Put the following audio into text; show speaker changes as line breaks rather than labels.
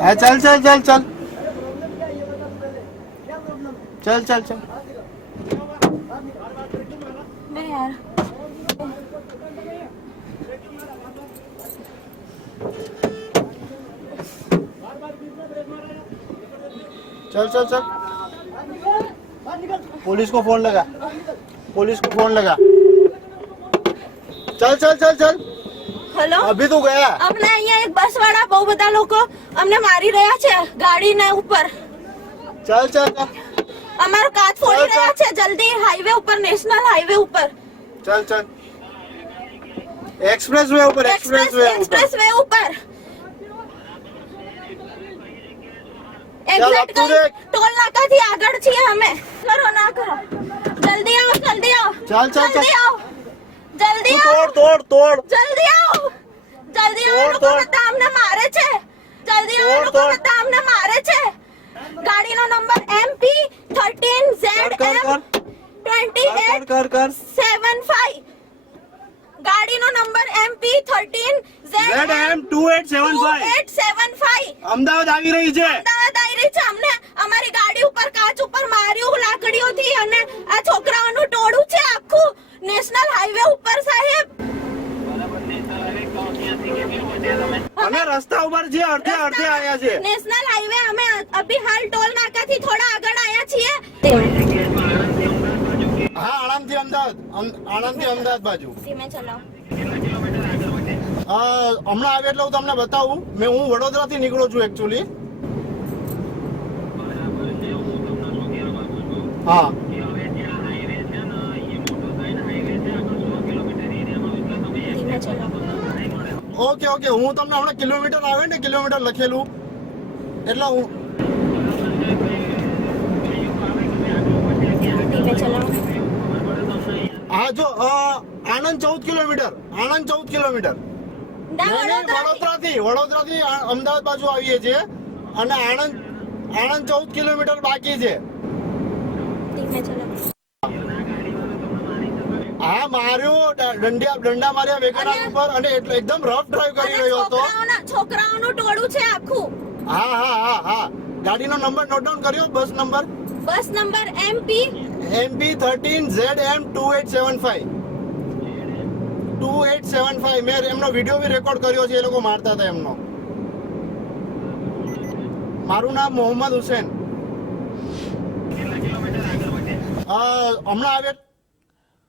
હા ચાલ ચાલ ચાલ ચાલ. ચાલ ચાલ ચાલ.
યાર.
चल चल चल पुलिस को फोन लगा पुलिस को फोन लगा चल चल चल चल
હેલો
अभी तो गया
અમને અહીંયા એક બસ વાળા બહુ બધા લોકો અમને મારી રહ્યા છે ગાડીના ઉપર
चल चल चल
અમારો કાચ ફોડી રહ્યા છે જલ્દી હાઈવે ઉપર નેશનલ હાઈવે ઉપર
चल चल एक्सप्रेस वे ऊपर एक्सप्रेस वे ऊपर
એક્સપ્રેસ વે ઉપર એક્ઝેક્ટ કઈ આગળ છીએ અમે. કરો ના કરો. જલ્દી આવો જલ્દી આવો. જલ્દી આવો. જલ્દી આવો.
તોડ
જલ્દી આવો. જલ્દી આવો લોકો બધા મારે છે. જલ્દી આવો લોકો બધા મારે છે. ગાડીનો નંબર MP 13
ZM
28
કર કર
કર. 75 ગાડીનો number MP thirteen
Z
Z
M two eight seven five
eight seven five
Ahmedabad આવી રહી છે.
અમદાવાદ આવી રહી છે. અમને અમારી ગાડી ઉપર કાચ ઉપર માર્યું લાકડીઓથી અને આ છોકરાઓનું ટોળું છે આખું. નેશનલ હાઈવે ઉપર સાહેબ.
અમે રસ્તા ઉપર જે અડધે અડધે આવ્યા છે
નેશનલ હાઈવે અમે અભી હાલ ટોલ નાકાથી થોડા આગળ આવ્યા છીએ
હા આણંદથી અમદાવાદ આણંદથી અમદાવાદ બાજુ. હમણાં આવે એટલે હું તમને બતાવું. મેં હું વડોદરા થી નીકળું છું એકચુઅલી હા. Okay okay. હું તમને હમણાં કિલોમીટર આવે ને કિલોમીટર લખેલું. એટલે હું હા જો આણંદ ચૌદ કિલોમીટર આણંદ ચૌદ કિલોમીટર.
વડોદરા
થી વડોદરા આ- અમદાવાદ બાજુ આવીએ છીએ અને આણંદ આણંદ ચૌદ કિલોમીટર બાકી છે. હા માર્યો દંડિયા દંડા માર્યા વેગનાર ઉપર અને એટલે એકદમ રફ ડ્રાઈવ કરી રહ્યો હતો.
છોકરાઓનું ટોળું છે આખું.
હા હા હા હા. ગાડીનો નંબર નોટ ડાઉન કર્યો bus number
bus number MP
MP thirteen Z M two eight seven five two eight seven five મેં એમનો વીડિયો બી રેકોર્ડ કર્યો છે, એ લોકો મારતા હતા એમનો. મારું નામ મોહમ્મદ હુસેન. હમણાં આવે